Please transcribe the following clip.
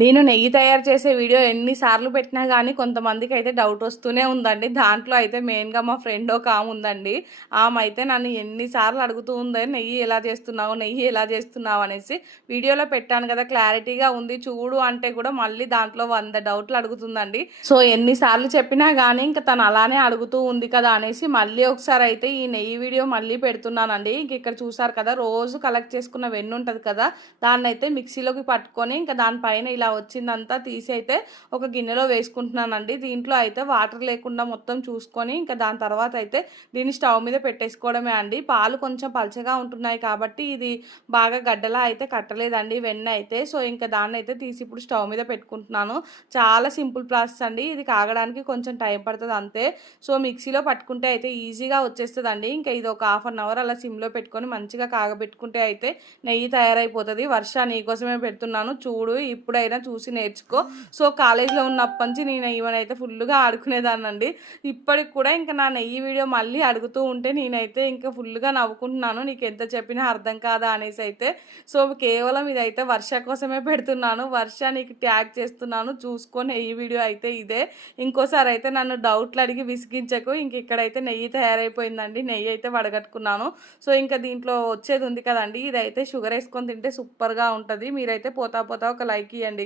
నేను నెయ్యి తయారు చేసే వీడియో ఎన్నిసార్లు పెట్టినా కానీ కొంతమందికి అయితే డౌట్ వస్తూనే ఉందండి. దాంట్లో అయితే మెయిన్గా మా ఫ్రెండ్ ఒక ఆమె ఉందండి. ఆమె అయితే నన్ను ఎన్నిసార్లు అడుగుతూ ఉంది, నెయ్యి ఎలా చేస్తున్నావు, నెయ్యి ఎలా చేస్తున్నావు అనేసి. వీడియోలో పెట్టాను కదా, క్లారిటీగా ఉంది చూడు అంటే కూడా మళ్ళీ దాంట్లో 100 డౌట్లు అడుగుతుందండి. సో ఎన్నిసార్లు చెప్పినా కానీ ఇంకా తను అలానే అడుగుతూ ఉంది కదా అనేసి మళ్ళీ ఒకసారి అయితే ఈ నెయ్యి వీడియో మళ్ళీ పెడుతున్నానండి. ఇంక ఇక్కడ చూసారు కదా, రోజు కలెక్ట్ చేసుకున్న వెన్ను ఉంటుంది కదా, దాన్ని అయితే మిక్సీలోకి పట్టుకొని ఇంకా దానిపైన ఇలా వచ్చిందంతా తీసి అయితే ఒక గిన్నెలో వేసుకుంటున్నానండి. దీంట్లో అయితే వాటర్ లేకుండా మొత్తం చూసుకొని ఇంకా దాని తర్వాత అయితే దీన్ని స్టవ్ మీద పెట్టేసుకోవడమే అండి. పాలు కొంచెం పలచగా ఉంటున్నాయి కాబట్టి ఇది బాగా గడ్డలా అయితే కట్టలేదండి వెన్న అయితే. సో ఇంకా దాన్ని అయితే తీసి ఇప్పుడు స్టవ్ మీద పెట్టుకుంటున్నాను. చాలా సింపుల్ ప్రాసెస్ అండి. ఇది కాగడానికి కొంచెం టైం పడుతుంది అంతే. సో మిక్సీలో పట్టుకుంటే అయితే ఈజీగా వచ్చేస్తుందండి. ఇంకా ఇది ఒక 1/2 అవర్ అలా సిమ్లో పెట్టుకొని మంచిగా కాగబెట్టుకుంటే అయితే నెయ్యి తయారైపోతుంది. వర్ష నీకోసమే పెడుతున్నాను చూడు, ఇప్పుడైనా చూసి నేర్చుకో. సో కాలేజీలో ఉన్నప్పటి నుంచి నేను ఈమెనైతే ఫుల్గా ఆడుకునేదాన్నండి. ఇప్పటికి కూడా ఇంకా నా నెయ్యి వీడియో మళ్ళీ అడుగుతూ ఉంటే నేనైతే ఇంకా ఫుల్గా నవ్వుకుంటున్నాను. నీకు ఎంత చెప్పినా అర్థం కాదా అనేసి అయితే. సో కేవలం ఇదైతే వర్ష కోసమే పెడుతున్నాను. వర్ష నీకు ట్యాగ్ చేస్తున్నాను చూసుకో, నెయ్యి వీడియో అయితే ఇదే. ఇంకోసారి అయితే నన్ను డౌట్లు అడిగి విసిగించకు. ఇంక ఇక్కడైతే నెయ్యి తయారైపోయిందండి. నెయ్యి అయితే వడగట్టుకున్నాను. సో ఇంకా దీంట్లో వచ్చేది ఉంది కదండి, ఇదైతే షుగర్ వేసుకొని తింటే సూపర్గా ఉంటుంది. మీరైతే పోతా పోతా ఒక లైక్ ఇవ్వండి.